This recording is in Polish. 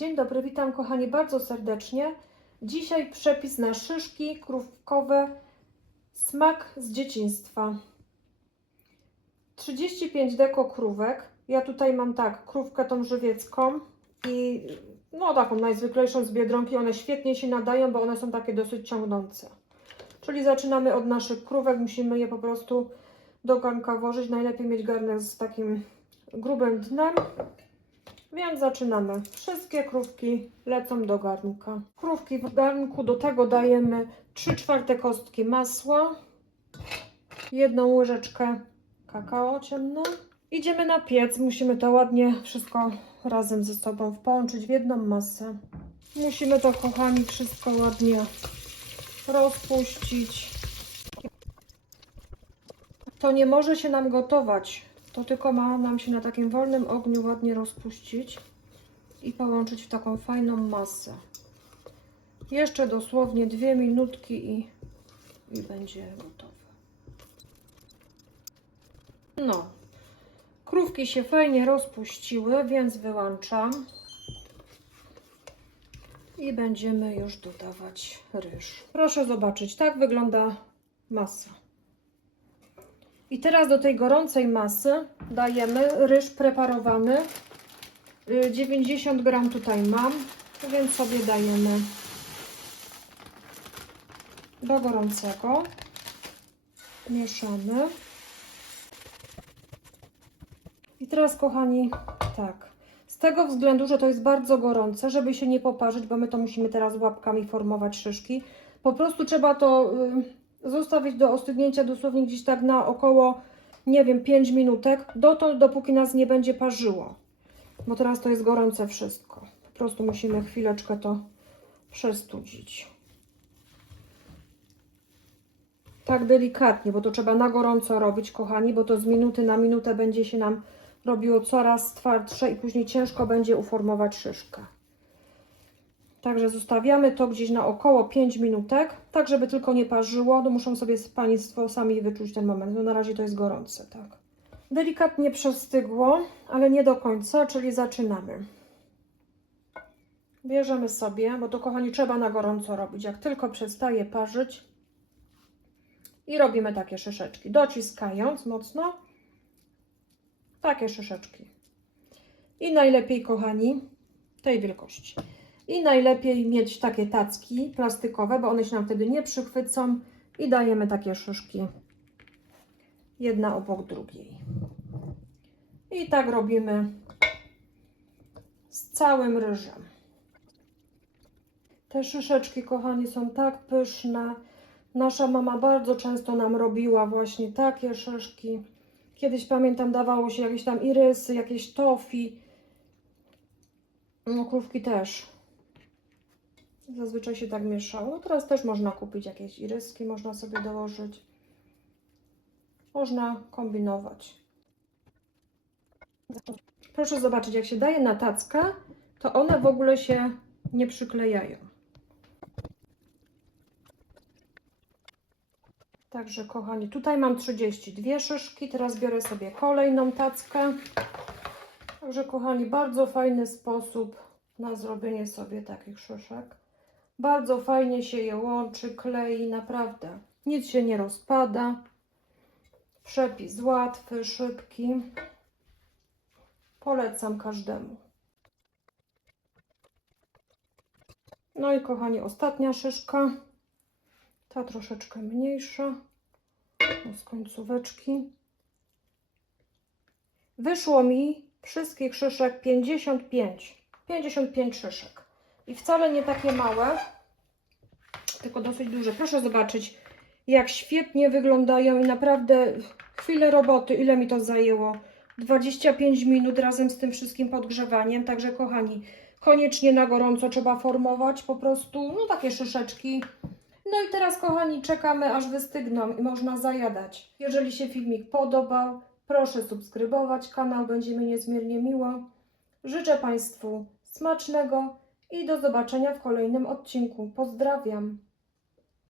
Dzień dobry, witam kochani bardzo serdecznie. Dzisiaj przepis na szyszki krówkowe Smak z dzieciństwa. 35 deko krówek. Ja tutaj mam tak, krówkę tą żywiecką i no taką najzwyklejszą z Biedronki. One świetnie się nadają, bo one są takie dosyć ciągnące. Czyli zaczynamy od naszych krówek, musimy je po prostu do garnka włożyć. Najlepiej mieć garnek z takim grubym dnem. Więc zaczynamy. Wszystkie krówki lecą do garnka. Krówki w garnku, do tego dajemy 3 czwarte kostki masła, jedną łyżeczkę kakao ciemne. Idziemy na piec, musimy to ładnie wszystko razem ze sobą połączyć w jedną masę. Musimy to, kochani, wszystko ładnie rozpuścić. To nie może się nam gotować. To tylko ma nam się na takim wolnym ogniu ładnie rozpuścić i połączyć w taką fajną masę. Jeszcze dosłownie dwie minutki i, i będzie gotowe. No, krówki się fajnie rozpuściły, więc wyłączam. I będziemy już dodawać ryż. Proszę zobaczyć, tak wygląda masa. I teraz do tej gorącej masy dajemy ryż preparowany. Y, 90 gram tutaj mam, więc sobie dajemy do gorącego. Mieszamy. I teraz, kochani, tak. Z tego względu, że to jest bardzo gorące, żeby się nie poparzyć, bo my to musimy teraz łapkami formować szyszki. Po prostu trzeba to y, zostawić do ostygnięcia dosłownie gdzieś tak na około, nie wiem, 5 minutek, dotąd, dopóki nas nie będzie parzyło. Bo teraz to jest gorące wszystko. Po prostu musimy chwileczkę to przestudzić. Tak delikatnie, bo to trzeba na gorąco robić, kochani, bo to z minuty na minutę będzie się nam robiło coraz twardsze i później ciężko będzie uformować szyszkę. Także zostawiamy to gdzieś na około 5 minutek, tak żeby tylko nie parzyło. To muszą sobie Państwo sami wyczuć ten moment. No na razie to jest gorące, tak. Delikatnie przestygło, ale nie do końca, czyli zaczynamy. Bierzemy sobie, bo to kochani trzeba na gorąco robić. Jak tylko przestaje parzyć i robimy takie szyszeczki, dociskając mocno. Takie szyszeczki. I najlepiej, kochani, tej wielkości. I najlepiej mieć takie tacki plastikowe, bo one się nam wtedy nie przychwycą. I dajemy takie szyszki, jedna obok drugiej. I tak robimy z całym ryżem. Te szyszeczki, kochani, są tak pyszne. Nasza mama bardzo często nam robiła właśnie takie szyszki. Kiedyś pamiętam, dawało się jakieś tam irysy, jakieś tofi. No, krówki też. Zazwyczaj się tak mieszało. Teraz też można kupić jakieś iryski, można sobie dołożyć. Można kombinować. Proszę zobaczyć, jak się daje na tackę, to one w ogóle się nie przyklejają. Także kochani, tutaj mam 32 szyszki, teraz biorę sobie kolejną tackę. Także kochani, bardzo fajny sposób na zrobienie sobie takich szyszek. Bardzo fajnie się je łączy, klei, naprawdę. Nic się nie rozpada. Przepis łatwy, szybki. Polecam każdemu. No i kochani, ostatnia szyszka. Ta troszeczkę mniejsza. No, z końcóweczki. Wyszło mi wszystkich szyszek 55. 55 szyszek. I wcale nie takie małe, tylko dosyć duże. Proszę zobaczyć, jak świetnie wyglądają i naprawdę chwilę roboty. Ile mi to zajęło? 25 minut razem z tym wszystkim podgrzewaniem. Także kochani, koniecznie na gorąco trzeba formować po prostu, no takie szyszeczki. No i teraz kochani, czekamy aż wystygną i można zajadać. Jeżeli się filmik podobał, proszę subskrybować kanał, będzie mi niezmiernie miło. Życzę Państwu smacznego i do zobaczenia w kolejnym odcinku. Pozdrawiam.